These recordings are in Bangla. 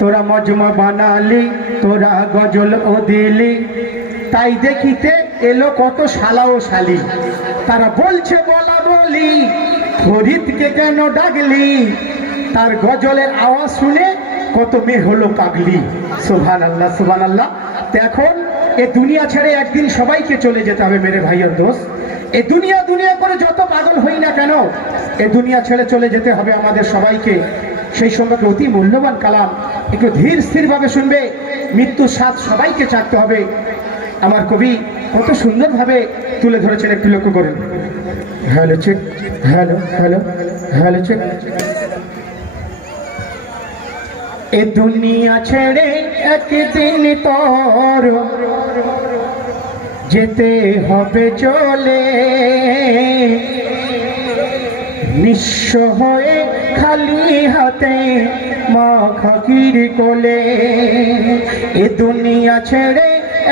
তোরা মজমা বানালি, তোরা গজল ও দিলি তাই দেখিতে এলো কত শালা ও শালি। তারা বলছে, বলা বলি, ফরিদকে কেন ডাকলি? তার গজলের আওয়াজ শুনে কত মেয়ে হলো পাগলি। সুভান আল্লাহ সুভান আল্লাহ এখন এ দুনিয়া ছেড়ে একদিন সবাইকে চলে যেতে হবে মেরে ভাইয়ের দোষ। এ দুনিয়া দুনিয়া করে যত পাগল হই না কেন, এ দুনিয়া ছেড়ে চলে যেতে হবে আমাদের সবাইকে। সেই সম্পর্কে অতি মূল্যবান কালাম। একটু ধীর স্থিরভাবে শুনবে। মৃত্যুর স্বাদ সবাইকে চাকতে হবে। আমার কবি কত সুন্দরভাবে তুলে ধরেছেন একটু লক্ষ্য করেন। Hello check hello hello hello check. এ দুনিয়া ছেড়ে একদিন তোর যেতে হবে চলে। নিঃস্ব হয়ে খালি হাতে মা খাকির কোলে। এ দুনিয়া ছেড়ে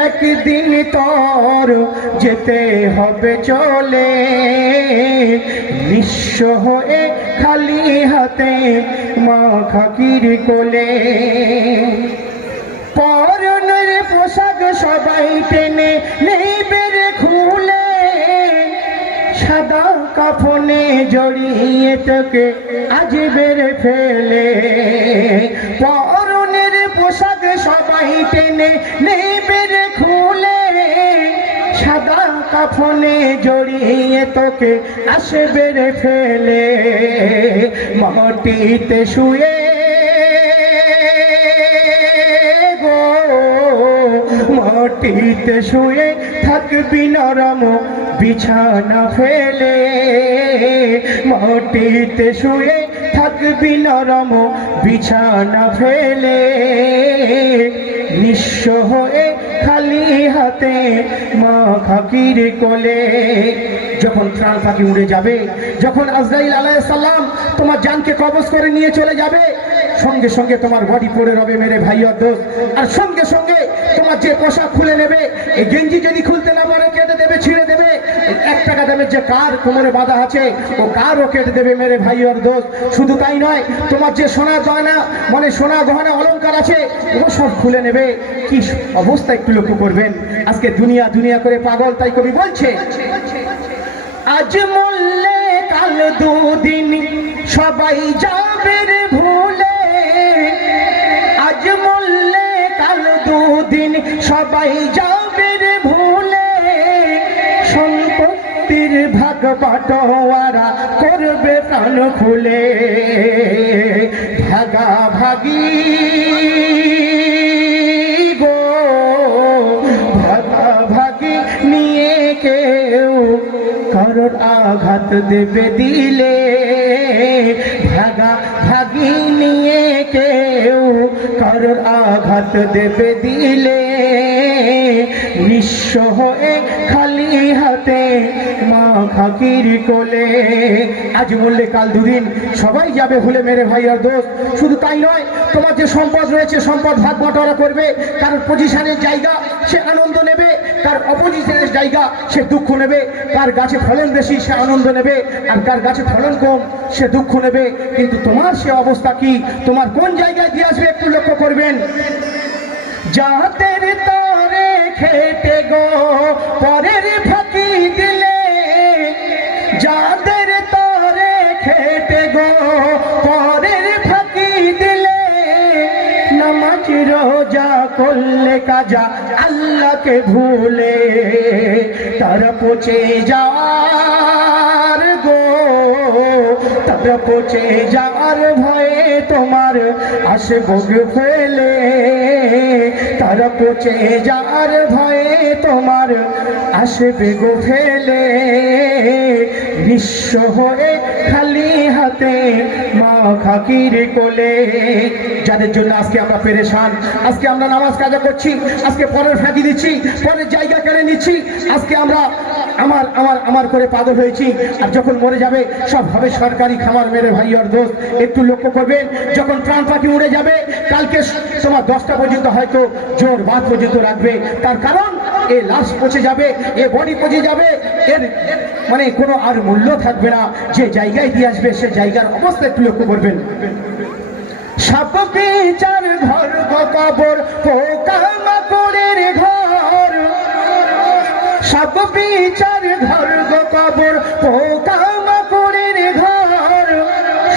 একদিন তোর যেতে হবে চলে। নিঃস্ব হয়ে খালি হাতে মা খাকির কোলে। পরনের পোশাক সবাই টেনে নেবে রে খুলে। সাদা কাফনে জড়িয়ে তোকে আজ বেড়ে ফেলে। পরনের পোশাক সবাই টেনে নেবে রে খুলে। সাদা কাফনে জড়িয়ে তোকে আসে বেড়ে ফেলে। মাটিতে শুয়ে গো, মাটিতে শুয়ে থাকবি নরম বিছানা ফেলে মাটিতে শুয়ে থাকবি নরম বিছানা ফেলে। নিঃস্ব হয়ে খালি হাতে মা খাকির কোলে। যখন প্রাণ পাখি উড়ে যাবে, যখন আজরাইল আলাইসাল্লাম তোমার জানকে কবজ করে নিয়ে চলে যাবে, সঙ্গে সঙ্গে তোমার বডি পড়ে রবে মেরে ভাই দোষ আর সঙ্গে সঙ্গে তোমার যে পোশাক খুলে নেবে, এই গেঞ্জি যদি খুলতে না পারে কেটে দেবে, ছিঁড়ে দেবে দামের যে কার কোমরে বাঁধা আছে ও কারও কেটে দেবে মেরে ভাই ওর দোষ? শুধু তাই নয়, তোমার যে সোনা গয়না মানে সোনা গহনা অলংকার আছে, ও সব খুলে নেবে। কি অবস্থা একটু লক্ষ্য করবেন। আজকে দুনিয়া দুনিয়া করে পাগল, তাই কবি বলছে, আজ মরলে কাল দুদিন সবাই যাবে ভুলে। আজ মরলে কাল দুদিন সবাই যাবে ভুলে। সম্পত্তির ভাগ বাটোয়ারা করবে প্রাণ খুলে। ভাগা ভাগি গো ভাগা ভাগি নিয়ে কেউ কারোর আঘাত দেবে দিলে। ভাগা ভাগি নিয়ে কেউ কারোর আঘাত দেবে দিলে। নিঃস্ব হয়ে খালি হাতে খাকির কোলে। আজ বললে কাল দুদিন সবাই যাবে ভুলে মেরে ভাই আর দোষ শুধু তাই নয়, তোমার যে সম্পদ রয়েছে, সম্পদ ভাগ বটোয়ারা করবে। কারোর পজিশনের জায়গা সে আনন্দ নেবে, কার অপজিশনের জায়গা সে দুঃখ নেবে। কার গাছে ফলন বেশি সে আনন্দ নেবে, আর কার গাছে ফলন কম সে দুঃখ নেবে। কিন্তু তোমার সে অবস্থা কি? তোমার কোন জায়গায় দিয়ে আসবে একটু লক্ষ্য করবেন। যাদের তরে খেটে গো, পরের ফাঁকি দিলে যাদের তরে খেটে গো, পরের ফাঁকি দিলে নামাজ রোজা করলে কাজা আল্লাহকে ভুলে তারা পচে যাওয়ার গো, তারা পচে যাওয়ার ভয়ে তোমার আসে ভোগ ফেলে তারা পচে যাওয়ার ভয়ে তোমার আসে বেগ ফেলে নিঃস্ব হয়ে খালি হাতে মা খাকির কোলে। যাদের জন্য আজকে আমরা পেরেশান, আজকে আমরা নামাজ কাজা করছি, আজকে পরের ফাঁকি দিচ্ছি, পরের জায়গা কেড়ে নিচ্ছি, আজকে আমরা আমার আমার আমার করে পাগল হয়েছি। আর যখন মরে যাবে, সব হবে সরকারি খামার মেরে ভাই আর দোষ একটু লক্ষ্য করবেন, যখন প্রাণ পাখি উড়ে যাবে, কালকে তোমার দশটা পর্যন্ত হয়তো জোর বাদ পর্যন্ত রাখবে। তার কারণ এ লাশ পচে যাবে, এ বডি পচে যাবে, এর মানে কোনো আর মূল্য থাকবে না। যে জায়গায় দিয়ে আসবে, সে জায়গার অবস্থা একটু লক্ষ্য করবেন। সাপকে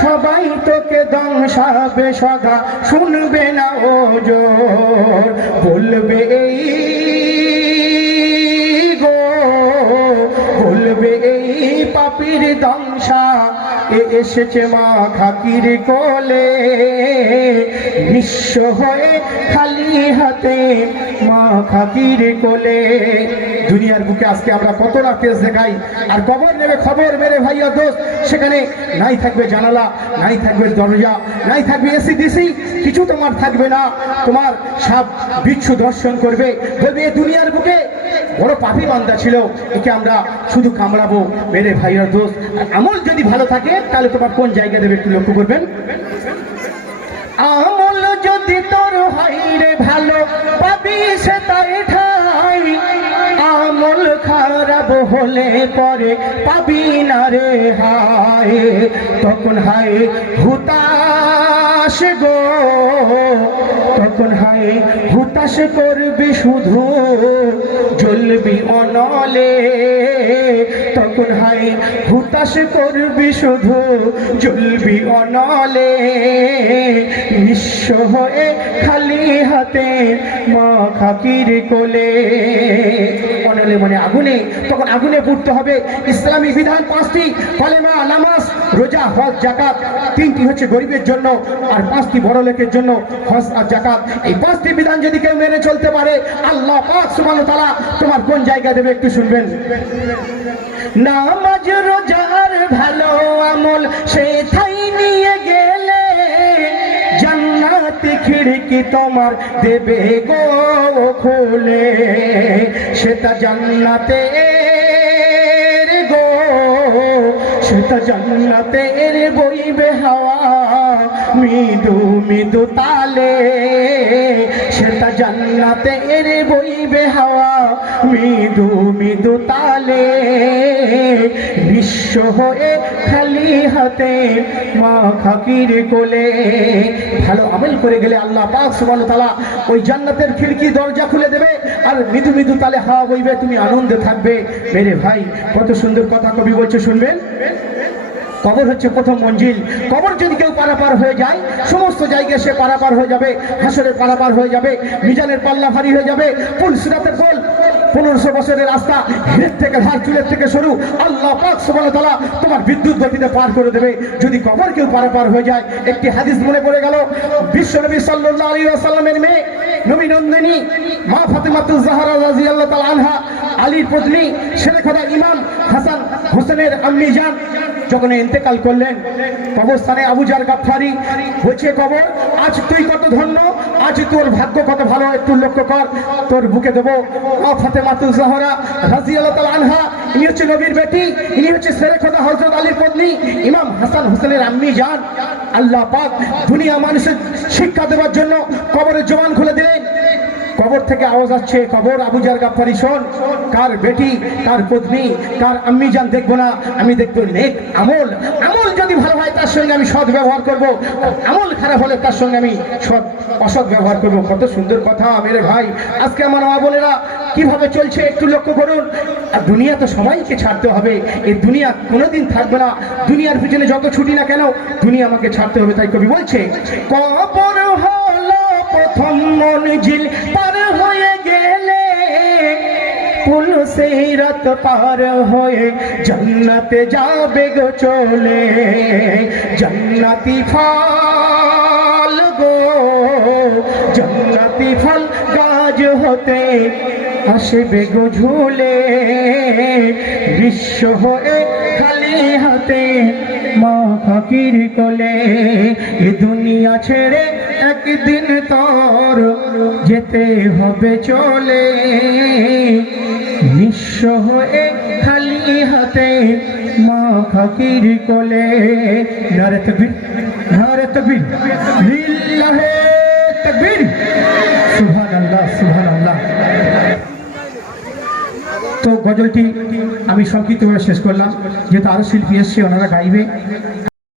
সবাই তোকে দংশাবে সদা, শুনবে না ও জোর। বলবে এসেছে মা খাকির কোলে। নিঃস্ব হয়ে খালি হাতে মা খাকির কোলে। দুনিয়ার বুকে আজকে আমরা কত না কেস দেখাই। আর কবর নেবে খবর মেরে ভাইয়া দোষ। সেখানে নাই থাকবে জানালা, নাই থাকবে দরজা, নাই থাকবে এসি ডিসি, কিছু তোমার থাকবে না। তোমার সব বিচ্ছু দর্শন করবে। বলবে দুনিয়ার বুকে বড় পাপি বান্দা ছিল, একে আমরা শুধু কামড়াবো, মেরে ভাইয়ার দোষ। আমল যদি ভালো থাকে, তাহলে তোমার কোন জায়গা দেবে একটু লক্ষ্য করবেন? আমল যদি তোর হয় রে ভালো পাবি সে তাই ঠাই। আমল খারাপ হলে পরে পাবি না রে হায়। তখন হায় হুতাশ গো। তখন হায়, হুতাশ করবি শুধু, জ্বলবি অনলে। তখন হায়, হুতাশ করবি শুধু, জ্বলবি অনলে। নিঃস্ব হয়ে খালি হাতে মা খাকির কোলে। অনলে মানে আগুনে, তখন আগুনে পুড়তে হবে। ইসলামী বিধান পাঁচটি, কলেমা, নামাজ, রোজা, হজ জাকাত তিনটি হচ্ছে গরিবের জন্য আর পাঁচটি বড় লোকের জন্য হজ আর জাকাত এই পাঁচটি বিধান যদি কেউ মেনে চলতে পারে, আল্লাহ পাক সুবহানাহু তাআলা তোমার কোন জায়গা দেবে একটু শুনবেন? নামাজ রোজার ভালো আমল, সে ঠাই নিয়ে গেলে জান্নাত খিড়কি তোমার দেবে গো খুলে, সেটা জান্নাতে গো, সেটা জান্নাতের বইবে হাওয়া, মৃদু মৃদু তালে সেটা জান্নাতের বইবে হাওয়া। মৃদু মৃদু তালে বিশ্ব হয়ে খালি হাতে মা খাকির কোলে। ভালো আমল করে গেলে আল্লাহ পাক সুবহানাহু ওয়া তাআলা ওই জান্নাতের খিড়কি দরজা খুলে দেবে আর মৃদু মৃদু তালে হাওয়া বইবে, তুমি আনন্দে থাকবে। মেরে ভাই, কত সুন্দর কথা কবি বলছে, শুনবেন? কবর হচ্ছে প্রথম মঞ্জিল। কবর যদি কেউ পারাপার হয়ে যায়, সমস্ত জায়গায় সে পারাপার হয়ে যাবে, হাসরের পারাপার হয়ে যাবে, মিজানের পাল্লা ভারী হয়ে যাবে, ফুল সিরাতের গোল। পনেরোশো বছরের রাস্তা হিরের থেকে ধার চুলের থেকে সরু। আল্লাহ পাক ওয়া তাআলা তোমার বিদ্যুৎ গতিতে পার করে দেবে। যদি কবর কেউ পারাপার হয়ে যায়, একটি হাদিস মনে পড়ে গেল, বিশ্ব নবী সাল্লাল্লাহু আলাইহি ওয়াসাল্লামের মেয়ে, নবী নন্দিনী, মা ফাতেমাতুজ জাহরা রাদিয়াল্লাহু তাআলা আনহা, আলীর পত্নী শেরে খোদা ইমাম হাসান হোসেনের আম্মি জান যখন ইন্তেকাল করলেন, কবরস্থানে আবুজার গাফারি বলছে, কবর, আজ তুই কত ধন্য, আজ তোর ভাগ্য কত ভালো, একটু লক্ষ্য কর, তোর বুকে দেবো মা ফাতেমাতুজ জাহরা রাদিয়াল্লাহু তাআলা আনহা, ইনি হচ্ছে নবীর বেটি, ইনি হচ্ছে শেরে খোদা হযরত আলীর পত্নী, ইমাম হাসান হোসেনের আম্মি জান। আল্লাহ পাক দুনিয়া মানুষের শিক্ষা দেওয়ার জন্য কবরের জবান খুলে দিলেন। কবর থেকে আওয়াজ আসছে, কবর আবুজার গাফারি শোন কার বেটি, কার পত্নী, কার আম্মি জান দেখব না, আমি দেখব নেক আমল। আমল যদি ভালো হয়, তার সঙ্গে আমি সৎ ব্যবহার করব। আমল খারাপ হলে তার সঙ্গে আমি সৎ, অসৎ ব্যবহার করব। কত সুন্দর কথা, মেরে ভাই। আজকে আমার মা বোনেরা, কীভাবে চলছে একটু লক্ষ্য করুন। আর দুনিয়া তো সবাইকে ছাড়তে হবে। এই দুনিয়া কোনোদিন থাকবে না। দুনিয়ার পিছনে যত ছুটি না কেন, দুনিয়া আমাকে ছাড়তে হবে, তাই কবি বলছে, কবর রাত পার হয়ে জান্নাতে যাবে গো চলে। জান্নাতি ফল গো, জান্নাতি ফল গাছ হতে আসবে গো ঝুলে। বিশ্ব হয়ে খালি হাতে মা ফাকির কোলে। এ দুনিয়া ছেড়ে একদিন তোর যেতে হবে চলে। নিঃস্ব হয়ে খালি হাতে মা ফাকির কোলে। নারে তকবীর নারে তকবীর। লিল্লাহে তো গজলটি আমি সংক্ষিপ্তভাবে শেষ করলাম। যেহেতু আরও শিল্পী এসছে, ওনারা গাইবে।